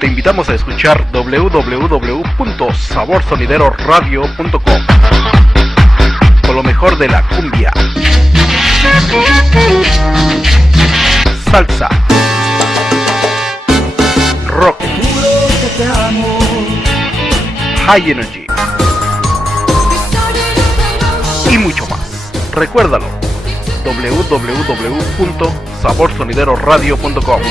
Te invitamos a escuchar www.saborsonideroradio.com con lo mejor de la cumbia, salsa, rock, high energy y mucho más. Recuérdalo, www.saborsonideroradio.com.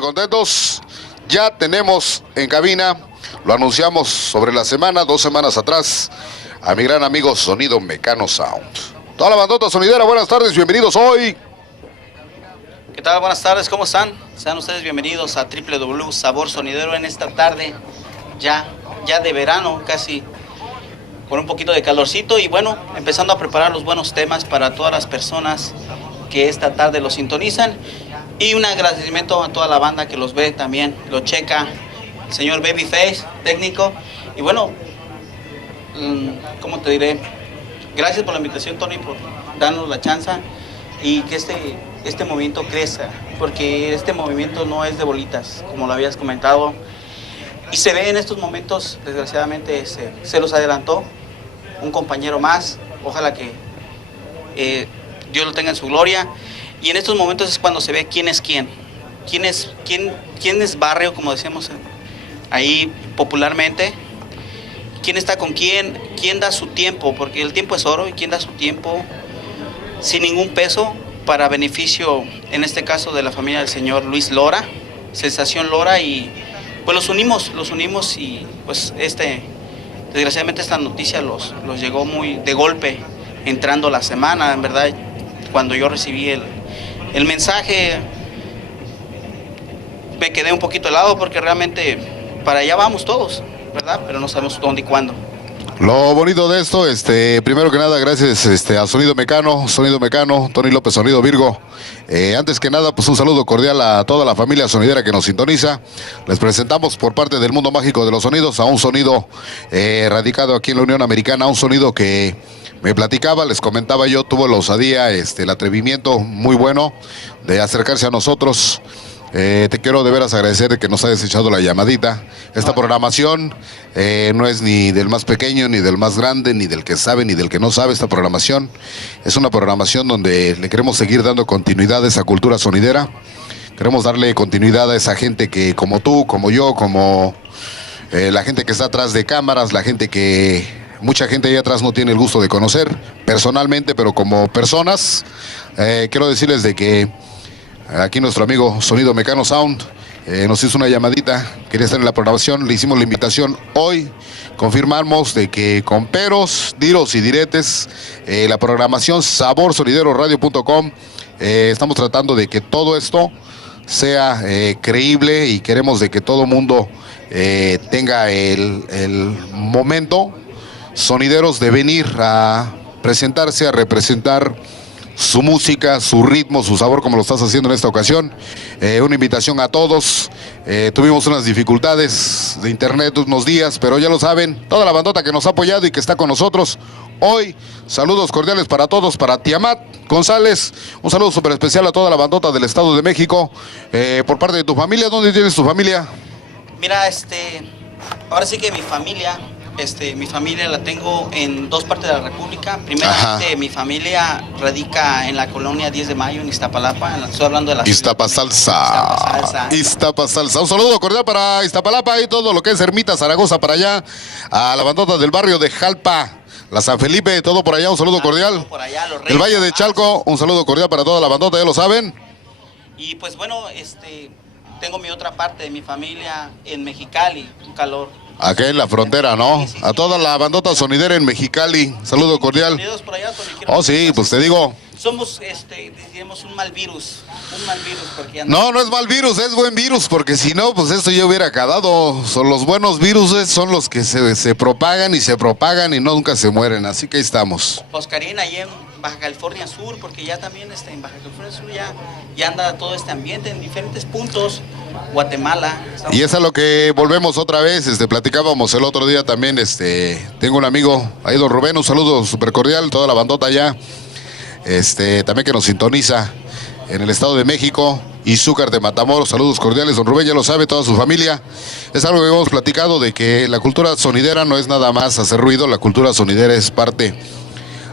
Contentos, ya tenemos en cabina, lo anunciamos sobre la semana, 2 semanas atrás, a mi gran amigo Sonido Mecano Sound. Toda la bandota sonidera, buenas tardes, bienvenidos hoy. ¿Qué tal? Buenas tardes, ¿cómo están? Sean ustedes bienvenidos a www Sabor Sonidero en esta tarde, ya de verano, casi con un poquito de calorcito y bueno, empezando a preparar los buenos temas para todas las personas que esta tarde los sintonizan. Y un agradecimiento a toda la banda que los ve también, lo checa, el señor Babyface, técnico. Y bueno, ¿cómo te diré? Gracias por la invitación, Tony, por darnos la chance y que este movimiento crezca, porque este movimiento no es de bolitas, como lo habías comentado. Y se ve en estos momentos, desgraciadamente, se los adelantó un compañero más. Ojalá que Dios lo tenga en su gloria. Y en estos momentos es cuando se ve quién es quién es barrio, como decíamos ahí popularmente, quién está con quién da su tiempo, porque el tiempo es oro, y quién da su tiempo sin ningún peso para beneficio, en este caso de la familia del señor Luis Lora, Sensación Lora, y pues los unimos y pues desgraciadamente esta noticia los llegó muy de golpe, entrando la semana, en verdad, cuando yo recibí el mensaje me quedé un poquito helado porque realmente para allá vamos todos, ¿verdad? Pero no sabemos dónde y cuándo. Lo bonito de esto, primero que nada, gracias a Sonido Mecano, Tony López, Sonido Virgo. Antes que nada, pues un saludo cordial a toda la familia sonidera que nos sintoniza. Les presentamos por parte del mundo mágico de los sonidos a un sonido radicado aquí en la Unión Americana, un sonido que me platicaba, les comentaba yo, tuvo la osadía, el atrevimiento muy bueno de acercarse a nosotros. Te quiero de veras agradecer que nos hayas echado la llamadita. Esta programación no es ni del más pequeño, ni del más grande, ni del que sabe, ni del que no sabe. Esta programación es una programación donde le queremos seguir dando continuidad a esa cultura sonidera. Queremos darle continuidad a esa gente que, como tú, como yo, como la gente que está atrás de cámaras, la gente que mucha gente ahí atrás no tiene el gusto de conocer personalmente, pero como personas, quiero decirles de que aquí nuestro amigo Sonido Mecano Sound nos hizo una llamadita, quería estar en la programación, le hicimos la invitación hoy, confirmamos de que con peros, diros y diretes, la programación saborsonideroradio.com, estamos tratando de que todo esto sea creíble y queremos de que todo mundo tenga el momento sonideros de venir a presentarse, a representar su música, su ritmo, su sabor, como lo estás haciendo en esta ocasión. Una invitación a todos. Tuvimos unas dificultades de internet unos días, pero ya lo saben, toda la bandota que nos ha apoyado y que está con nosotros hoy. Saludos cordiales para todos, para Tiamat González. Un saludo súper especial a toda la bandota del Estado de México. Por parte de tu familia, ¿dónde tienes tu familia? Mira, ahora sí que mi familia mi familia la tengo en dos partes de la República. Primeramente, mi familia radica en la colonia 10 de Mayo, en Iztapalapa. Estoy hablando de la Iztapasalsa. Iztapasalsa. Un saludo cordial para Iztapalapa y todo lo que es Ermita, Zaragoza, para allá. A la bandota del barrio de Jalpa, la San Felipe, todo por allá. Un saludo cordial. Por allá, el Valle de Chalco, un saludo cordial para toda la bandota, ya lo saben. Y pues bueno, tengo mi otra parte de mi familia en Mexicali, un calor. Acá en la frontera, ¿no? Sí. A toda la bandota sonidera en Mexicali, saludo cordial. Bienvenidos por allá, Tony. Oh, sí, pues te digo. Somos, diríamos, un mal virus. Porque No es mal virus, es buen virus, porque si no, pues esto ya hubiera acabado. Son los buenos virus, son los que se propagan y nunca se mueren, así que ahí estamos. Oscarina, ahí en Baja California Sur, porque ya también en Baja California Sur ya anda todo este ambiente en diferentes puntos. Guatemala. Y es a lo que volvemos otra vez, platicábamos el otro día también, tengo un amigo, ahí don Rubén, un saludo súper cordial, toda la bandota allá, también que nos sintoniza en el Estado de México, Izúcar de Matamoros, saludos cordiales, don Rubén ya lo sabe, toda su familia. Es algo que hemos platicado de que la cultura sonidera no es nada más hacer ruido, la cultura sonidera es parte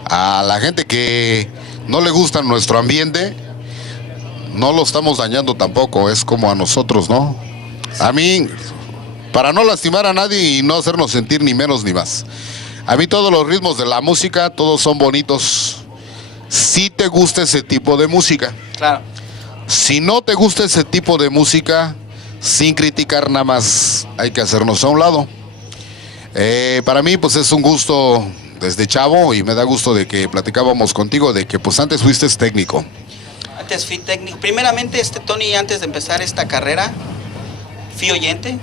a la gente que no le gusta nuestro ambiente. No lo estamos dañando tampoco, es como a nosotros, ¿no? A mí, para no lastimar a nadie y no hacernos sentir ni menos ni más. A mí todos los ritmos de la música, todos son bonitos. Si te gusta ese tipo de música. Claro. Si no te gusta ese tipo de música, sin criticar nada más, hay que hacernos a un lado. Para mí, pues es un gusto desde chavo y me da gusto de que platicábamos contigo de que pues antes fuiste técnico. Antes fui técnico. Primeramente, Tony, antes de empezar esta carrera, fui oyente.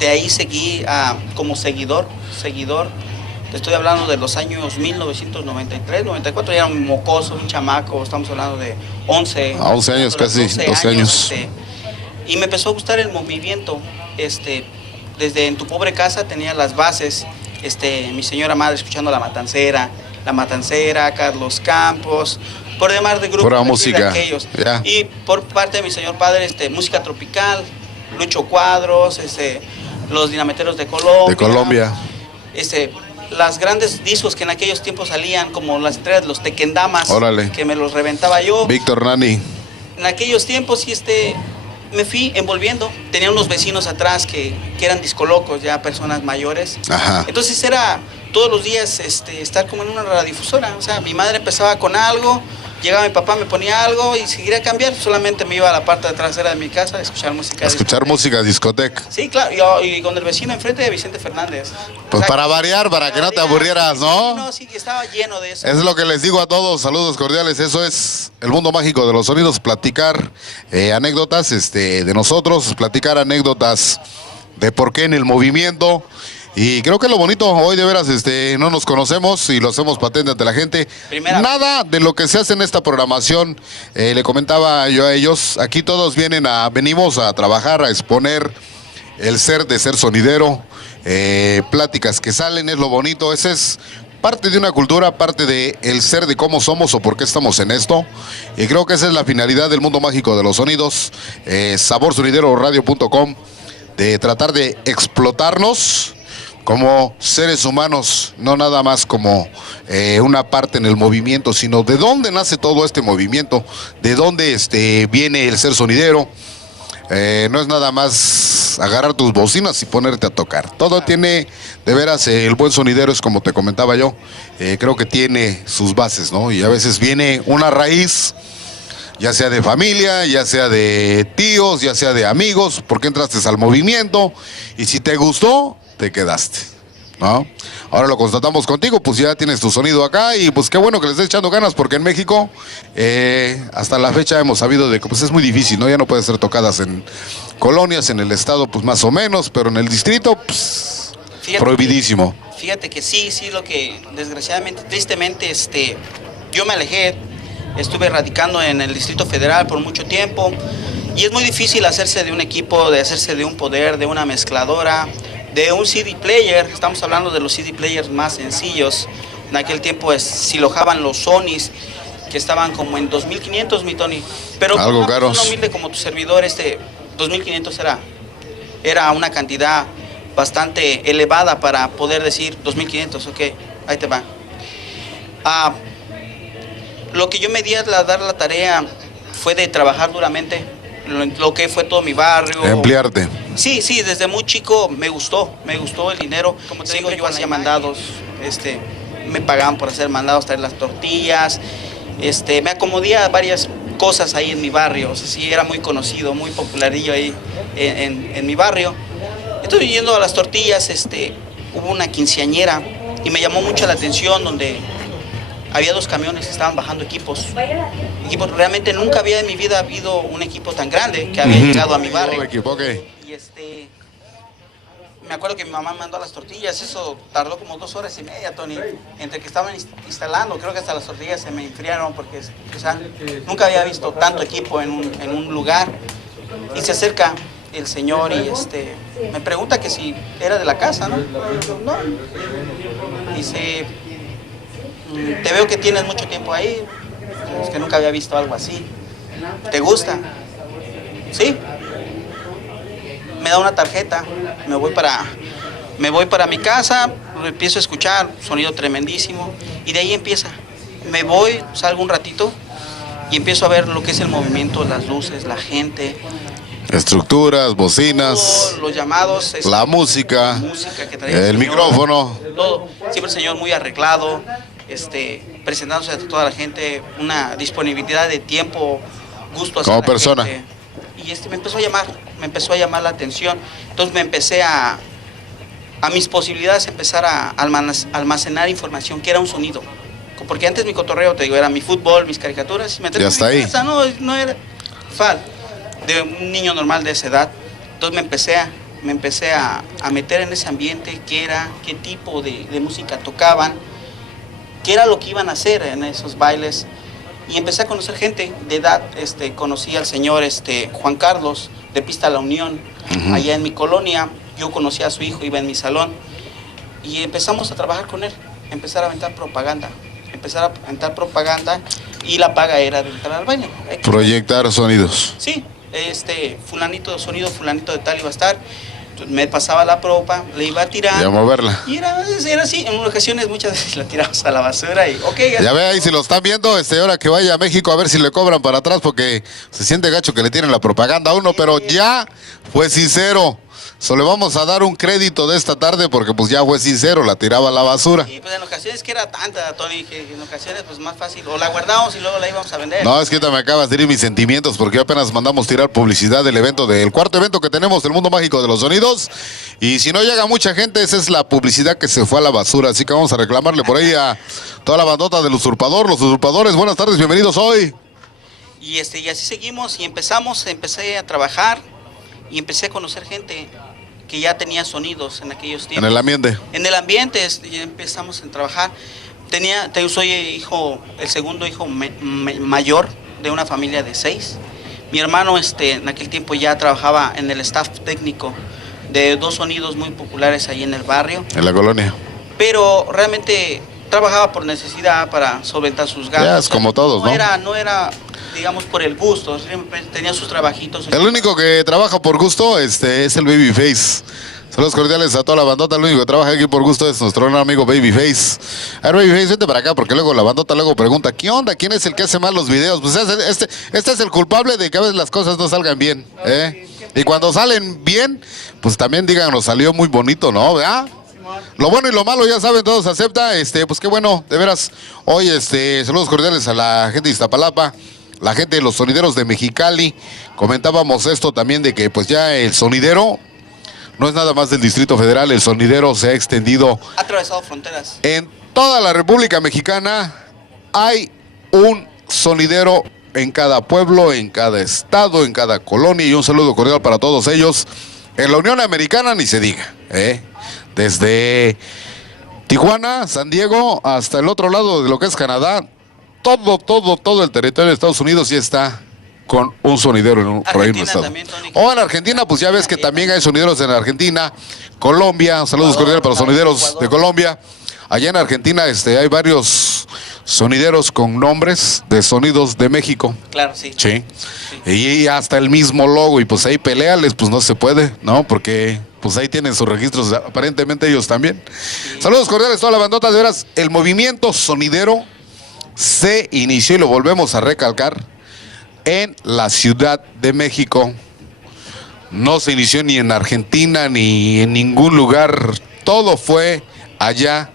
De ahí seguí como seguidor. Te estoy hablando de los años 1993, 94, ya era un mocoso, un chamaco, estamos hablando de 11. A 11 años, casi 12 años. Y me empezó a gustar el movimiento. Desde En tu pobre casa tenía las bases. Mi señora madre escuchando La Matancera, Carlos Campos, por demás de grupos. Pura música. De aquellos. Yeah. Y por parte de mi señor padre, música tropical, Lucho Cuadros, los Dinameteros de Colombia. Las grandes discos que en aquellos tiempos salían, como las estrellas, los Tequendamas, órale, que me los reventaba yo. Víctor Nani. En aquellos tiempos, me fui envolviendo. Tenía unos vecinos atrás que eran discolocos, ya personas mayores. Ajá. Entonces era todos los días estar como en una radiodifusora. O sea, mi madre empezaba con algo, llegaba mi papá, me ponía algo y seguiría a cambiar. Solamente me iba a la parte trasera de mi casa a escuchar música. Música discoteca. Sí, claro. Y con el vecino enfrente de Vicente Fernández. Pues para variar, para que no te aburrieras, ¿no? No, sí, estaba lleno de eso. Es lo que les digo a todos, saludos cordiales. Eso es el mundo mágico de los sonidos, platicar anécdotas de nosotros, platicar anécdotas de por qué en el movimiento. Y creo que lo bonito hoy de veras no nos conocemos y lo hacemos patente ante la gente. Nada de lo que se hace en esta programación, le comentaba yo a ellos, aquí todos venimos a trabajar, a exponer el ser de ser sonidero, pláticas que salen, es lo bonito, ese es parte de una cultura, parte de el ser de cómo somos o por qué estamos en esto. Y creo que esa es la finalidad del mundo mágico de los sonidos, saborsonideroradio.com, de tratar de explotarnos como seres humanos, no nada más como una parte en el movimiento, sino de dónde nace todo este movimiento, de dónde viene el ser sonidero. No es nada más agarrar tus bocinas y ponerte a tocar. Todo tiene, de veras, el buen sonidero es como te comentaba yo, creo que tiene sus bases, ¿no? Y a veces viene una raíz, ya sea de familia, ya sea de tíos, ya sea de amigos, porque entraste al movimiento y si te gustó, te quedaste, ¿no? Ahora lo constatamos contigo, pues ya tienes tu sonido acá y pues qué bueno que le estés echando ganas porque en México hasta la fecha hemos sabido de que pues es muy difícil, ¿no? Ya no puede ser tocadas en colonias, en el estado pues más o menos, pero en el distrito pues prohibidísimo. Fíjate que sí, lo que desgraciadamente, tristemente, yo me alejé, estuve radicando en el Distrito Federal por mucho tiempo y es muy difícil hacerse de un equipo, de hacerse de un poder, de una mezcladora, de un CD player. Estamos hablando de los CD players más sencillos. En aquel tiempo se lojaban los Sonys, que estaban como en 2.500, mi Tony. Pero algo caros. Una humilde como tu servidor, 2.500 era una cantidad bastante elevada para poder decir 2.500, ok, ahí te va. Lo que yo me di a dar la tarea fue de trabajar duramente, lo que fue todo mi barrio. Emplearte. Sí, desde muy chico me gustó el dinero. Como te digo, yo hacía mandados, me pagaban por hacer mandados, traer las tortillas, me acomodé a varias cosas ahí en mi barrio. O sea, sí, era muy conocido, muy popularillo ahí en mi barrio. Estuve yendo a las tortillas, hubo una quinceañera y me llamó mucho la atención donde había 2 camiones que estaban bajando equipos. Realmente nunca había en mi vida habido un equipo tan grande que había llegado a mi barrio. Y me acuerdo que mi mamá me mandó las tortillas, eso tardó como 2 horas y media, Tony, entre que estaban instalando. Creo que hasta las tortillas se me enfriaron porque, o sea, nunca había visto tanto equipo en un lugar. Y se acerca el señor y me pregunta que si era de la casa, ¿no? No. Dice, te veo que tienes mucho tiempo ahí, es que nunca había visto algo así. ¿Te gusta? Sí. Me da una tarjeta, me voy para mi casa, empiezo a escuchar, sonido tremendísimo, y de ahí empieza. Me voy, salgo un ratito y empiezo a ver lo que es el movimiento, las luces, la gente. Estructuras, bocinas, los llamados, la música que traía el micrófono. Todo. Siempre el señor muy arreglado, presentándose a toda la gente, una disponibilidad de tiempo, gusto hacia como la persona. Gente. Y me empezó a llamar la atención. Entonces me empecé a mis posibilidades empezar a almacenar información, que era un sonido. Porque antes mi cotorreo, te digo, era mi fútbol, mis caricaturas, y ya está ahí. Casa, no era de un niño normal de esa edad. Entonces me empecé a meter en ese ambiente, qué tipo de música tocaban, qué era lo que iban a hacer en esos bailes. Y empecé a conocer gente de edad. Conocí al señor Juan Carlos de Pista La Unión, allá en mi colonia. Yo conocí a su hijo, iba en mi salón, y empezamos a trabajar con él, empezar a aventar propaganda, y la paga era de entrar al baile. Proyectar sonidos. Sí, fulanito de sonido, fulanito de tal iba a estar. Me pasaba la propa, le iba a tirar. Y a moverla. Y era así, en ocasiones muchas veces la tiramos a la basura y ya ve ahí, si lo están viendo, ahora que vaya a México a ver si le cobran para atrás, porque se siente gacho que le tiren la propaganda a uno, pero ya fue sincero. Le vamos a dar un crédito de esta tarde porque pues ya fue sincero, la tiraba a la basura. Sí, pues en ocasiones que era tanta, Tony, que en ocasiones pues más fácil, o la guardamos y luego la íbamos a vender. No, es que me acabas de ir mis sentimientos porque apenas mandamos tirar publicidad del evento, del cuarto evento que tenemos del Mundo Mágico de los Sonidos, y si no llega mucha gente, esa es la publicidad que se fue a la basura, así que vamos a reclamarle por ahí a toda la bandota del usurpador. Los usurpadores, buenas tardes, bienvenidos hoy. Y así seguimos y empecé a trabajar y empecé a conocer gente que ya tenía sonidos en aquellos tiempos. En el ambiente. En el ambiente, ya empezamos a trabajar. Soy el segundo hijo mayor de una familia de 6. Mi hermano en aquel tiempo ya trabajaba en el staff técnico de 2 sonidos muy populares ahí en el barrio. En la colonia. Pero realmente trabajaba por necesidad para solventar sus gastos. Ya es como todos, ¿no? No era, digamos, por el gusto, tenía sus trabajitos. El único que trabaja por gusto es el Babyface. Saludos cordiales a toda la bandota. El único que trabaja aquí por gusto es nuestro gran amigo Babyface. A ver, Babyface, vete para acá porque luego la bandota pregunta, ¿qué onda? ¿Quién es el que hace mal los videos? Pues este es el culpable de que a veces las cosas no salgan bien, ¿eh? Y cuando salen bien, pues también digan, nos salió muy bonito, ¿no? ¿Verdad? Lo bueno y lo malo, ya saben, todos se acepta. Pues qué bueno, de veras. Hoy, saludos cordiales a la gente de Iztapalapa, la gente de los sonideros de Mexicali. Comentábamos esto también de que pues ya el sonidero no es nada más del Distrito Federal, el sonidero se ha extendido. Ha atravesado fronteras. En toda la República Mexicana hay un sonidero en cada pueblo, en cada estado, en cada colonia, y un saludo cordial para todos ellos. En la Unión Americana ni se diga, ¿eh? Desde Tijuana, San Diego, hasta el otro lado de lo que es Canadá, todo el territorio de Estados Unidos ya está con un sonidero por ahí en un estado. O en Argentina, pues ya ves que también hay sonideros en Argentina, Colombia, saludos cordiales para los sonideros de Colombia. Allá en Argentina hay varios sonideros con nombres de sonidos de México. Claro, sí. Sí. Y hasta el mismo logo, y pues ahí peleales, pues no se puede, ¿no? Porque pues ahí tienen sus registros, aparentemente ellos también. Saludos cordiales a toda la bandota, de veras, el movimiento sonidero se inició, y lo volvemos a recalcar, en la Ciudad de México. No se inició ni en Argentina ni en ningún lugar, todo fue allá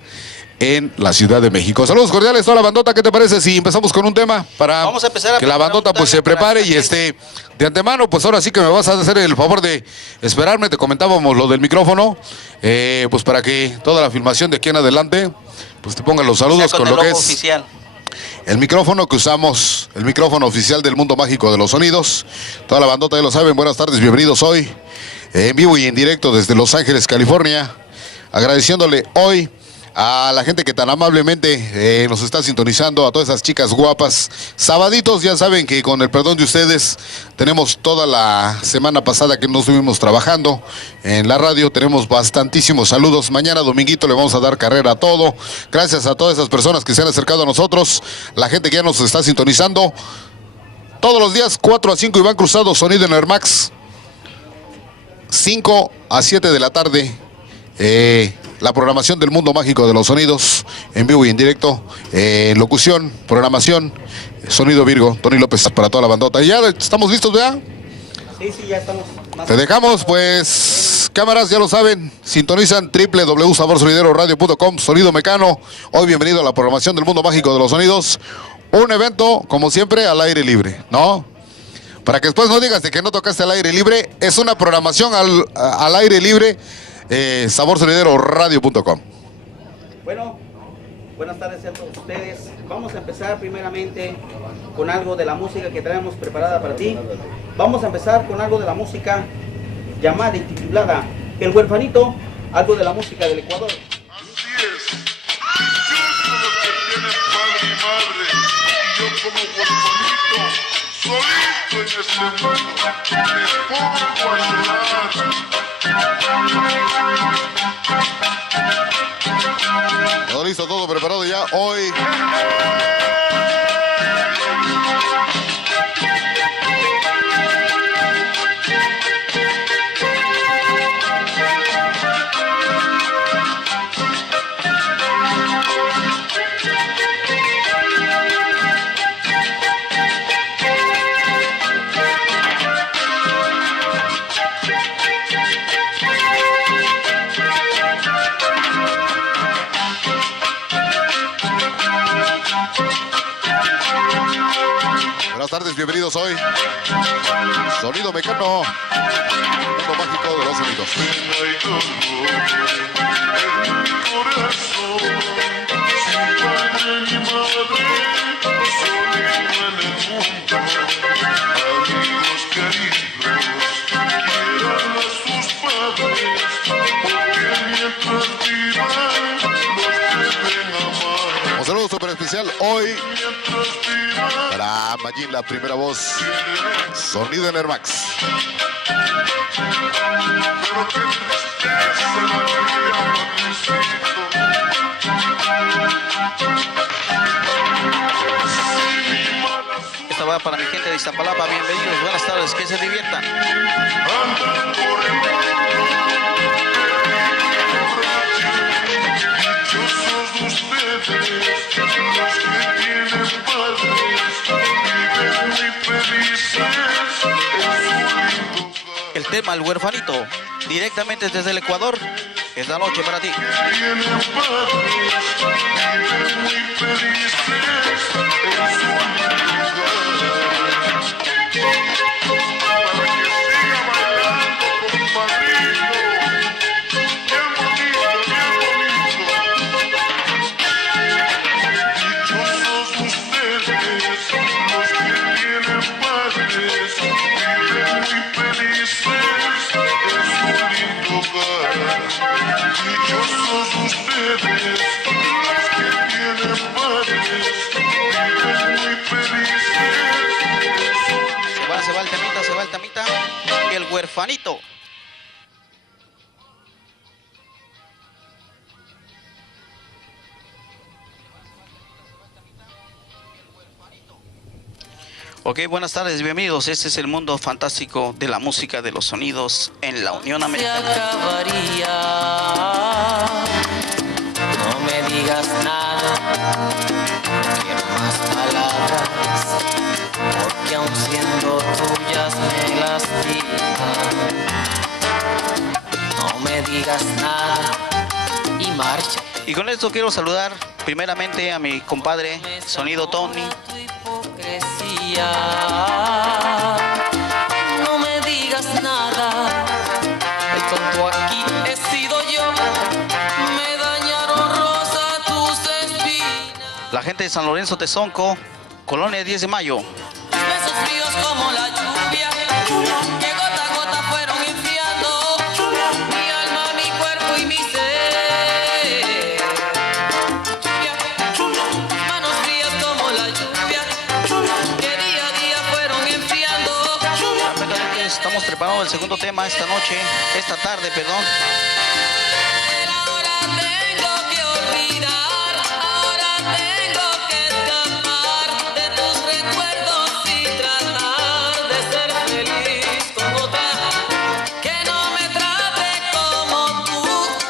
en la Ciudad de México. Saludos cordiales a toda la bandota. ¿Qué te parece si empezamos con un tema para Vamos a empezar a que la bandota pues se prepare y de antemano, pues ahora sí que me vas a hacer el favor de esperarme? Te comentábamos lo del micrófono, pues para que toda la filmación de aquí en adelante pues te pongan los saludos con lo que es oficial. el micrófono que usamos, el micrófono oficial del mundo mágico de los sonidos. Toda la bandota ya lo saben. Buenas tardes, bienvenidos hoy en vivo y en directo desde Los Ángeles, California, agradeciéndole hoy a la gente que tan amablemente nos está sintonizando, a todas esas chicas guapas. Sabaditos, ya saben que con el perdón de ustedes, tenemos toda la semana pasada que no estuvimos trabajando en la radio, tenemos bastantísimos saludos. Mañana dominguito le vamos a dar carrera a todo. Gracias a todas esas personas que se han acercado a nosotros, la gente que ya nos está sintonizando. Todos los días, 4 a 5, Iván Cruzado, sonido en Air Max. 5 a 7 de la tarde. La programación del mundo mágico de los sonidos, en vivo y en directo, locución, programación, sonido Virgo, Tony López para toda la bandota. ¿Y ya estamos listos, verdad? Sí, ya estamos. Te dejamos, pues, cámaras, ya lo saben, sintonizan www.saborsonideroradio.com, Sonido Mecano. Hoy bienvenido a la programación del mundo mágico de los sonidos. Un evento, como siempre, al aire libre, ¿no? Para que después no digas de que no tocaste al aire libre, es una programación al aire libre. Saborsonideroradio.com. Bueno, buenas tardes a todos ustedes. Vamos a empezar primeramente con algo de la música que traemos preparada para ti. Vamos a empezar con algo de la música llamada y titulada El Huerfanito, algo de la música del Ecuador. Así es. Yo soy los que tienen padre y madre, y yo como huerfanito, solito en este mundo, me pongo a llorar. Todo listo, todo preparado ya hoy. Buenas tardes, bienvenidos hoy. Sonido Mecano, mundo mágico de los sonidos. Pena y dolor en mi corazón, sin padre ni madre, solito en el mundo. Amigos queridos, quieran a sus padres, porque mientras vivan los deben amar. Un saludo súper especial hoy Mientras vivan para Magín, la primera voz. Sonido en Air Max. pero qué tristeza la que amanecido. Esta va para mi gente de Iztapalapa. Bienvenidos, buenas tardes, que se diviertan. Andan por el mundo, dichosos ustedes, los que tienen padres, viven muy felices en su lindo hogar. El tema El Huerfanito, directamente desde el Ecuador, es la noche para ti. Tienen padres, viven muy felices en su lindo hogar. Para que siga bailando, compadrito. Bien bonito, bien bonito. Dichosos ustedes, los que tienen padres, viven muy felices en su lindo hogar. Dichosos ustedes, los que tienen padres, viven muy felices. Se va el temita, El Huerfanito. Ok, buenas tardes, bienvenidos. Este es el mundo fantástico de la música, de los sonidos en la Unión Americana. Se acabaría. No me digas nada, no quiero más palabras, porque aun siendo tuyas me lastiman. No me digas nada y marcha. Y con esto quiero saludar primeramente a mi compadre Sonido Tony. No me digas nada, el tonto aquí he sido yo. Me dañaron rosa tus espinas. La gente de San Lorenzo Tezonco, Colonia 10 de Mayo. Besos fríos como la lluvia, que gota a gota fueron enfriando mi alma, mi cuerpo y mi ser. Manos frías como la lluvia, que día a día fueron enfriando. Estamos preparando el segundo tema esta tarde, perdón. Ahora tengo que olvidar, ahora tengo que escapar de tus recuerdos y tratar de ser feliz con otra que no me trate como tú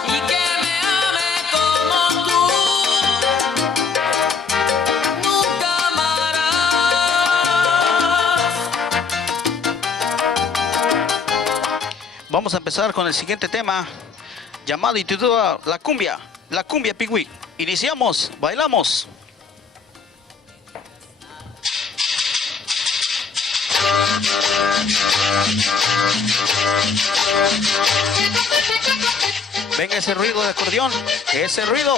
y que me ame como tú. Nunca amarás. Vamos a empezar con el siguiente tema, llamado y titulado La Cumbia Pigüí. Iniciamos, bailamos. Venga ese ruido de acordeón, ese ruido.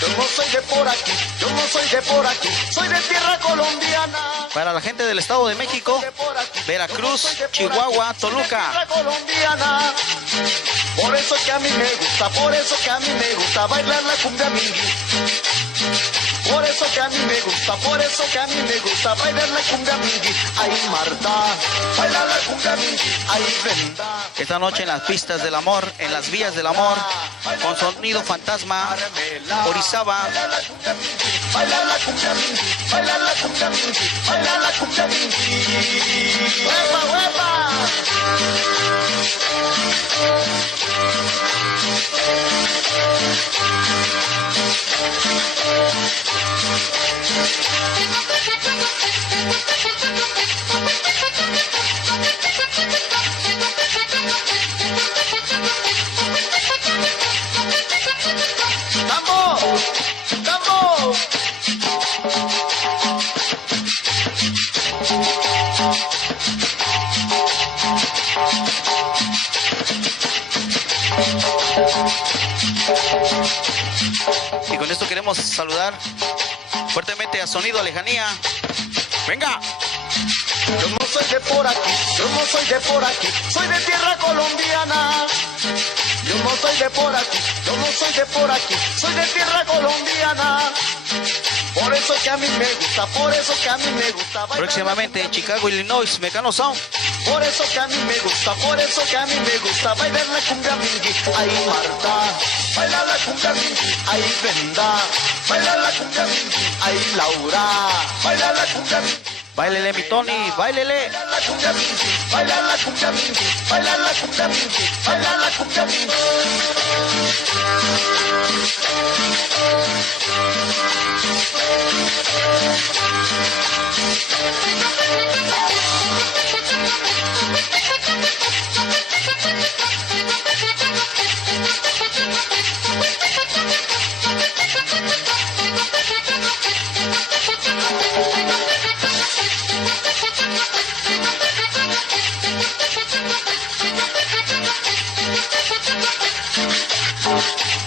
Yo no soy de por aquí, yo no soy de por aquí, soy de tierra colombiana. Para la gente del Estado de México, Veracruz, Chihuahua, Toluca. Tierra colombiana. Por eso que a mí me gusta, por eso que a mí me gusta bailar la cumbia mingui. Por eso que a mí me gusta, por eso que a mí me gusta bailar la cumbia mingui. Ay Marta, baila la cumbia mingui. Ay Brenda. Esta noche en las pistas del amor, en las vías del amor, con sonido fantasma, Orizaba. Baila la cumbia mingui, baila la cumbia mingui, baila la cumbia mingui, baila la cumbia mingui. ¡Huepa, huepa! ¡Tambo! ¡Tambo! Y con esto queremos saludar fuertemente a Sonido Lejanía. ¡Venga! Yo no soy de por aquí, yo no soy de por aquí, soy de tierra colombiana. Yo no soy de por aquí, yo no soy de por aquí, soy de tierra colombiana. Por eso que a mí me gusta, por eso que a mí me gusta bailar. Próximamente en Chicago, Illinois, Mecano Sound. Por eso que a mí me gusta, por eso que a mí me gusta bailar la cumbia mingui. Ay Marta, baila la cumbia mingui. Ay Brenda, baila la cumbia mingui. Ay Laura, baila la cumbia mingui. Báilele, mi Tony, báilele. Baila la cumbia mingui, baila la cumbia mingui, baila la cumbia mingui, baila la cumbia mingui.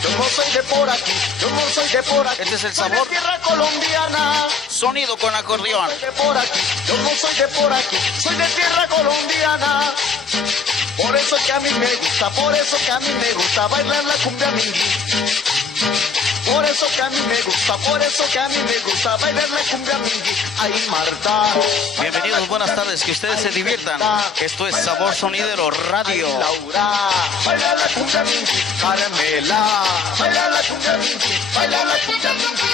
Yo no soy de por aquí, yo no soy de por aquí. Este es el soy sabor. de tierra colombiana. Sonido con acordeón. Soy de por aquí, yo no soy de por aquí, soy de tierra colombiana. Por eso que a mí me gusta, por eso que a mí me gusta bailar la cumbia mingui. Por eso que a mí me gusta, por eso que a mí me gusta bailar la cumbia mingi. Ay, Marta. Bienvenidos, buenas tardes, que ustedes se diviertan. Esto es Sabor Sonidero Radio. Ay, Laura, baila la cumbia mingi. Carmela, baila la cumbia mingi, baila la cumbia mingi.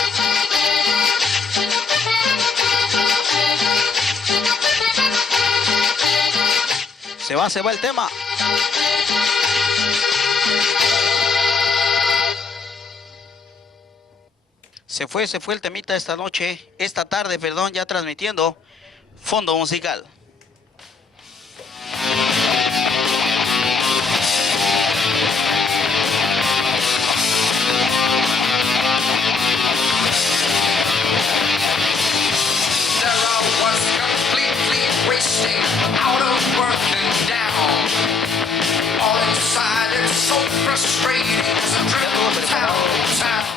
Se va el tema. Se fue el temita esta tarde, ya transmitiendo Fondo Musical.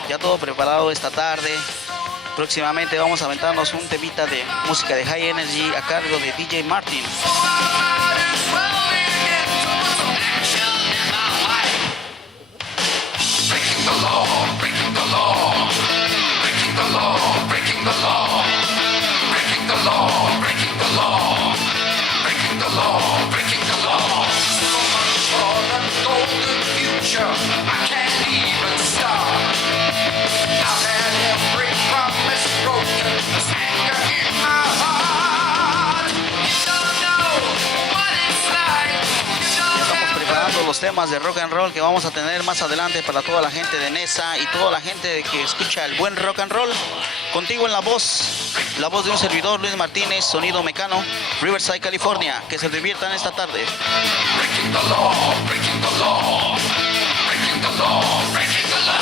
Ya todo preparado esta tarde. Próximamente vamos a aventarnos un temita de música de High Energy a cargo de DJ Martin. Los temas de rock and roll que vamos a tener más adelante para toda la gente de Nesa y toda la gente que escucha el buen rock and roll. Contigo en la voz de un servidor, Luis Martínez, Sonido Mecano, Riverside, California. Que se diviertan esta tarde. Breaking the law, breaking the law, breaking the law, breaking the law.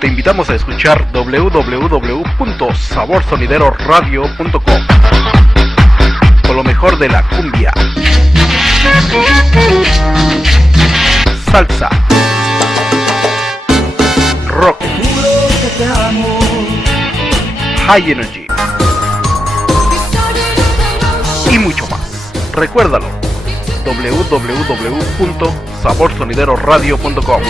Te invitamos a escuchar www.saborsonideroradio.com con lo mejor de la cumbia, salsa, rock, high energy y mucho más. Recuérdalo, www.saborsonideroradio.com.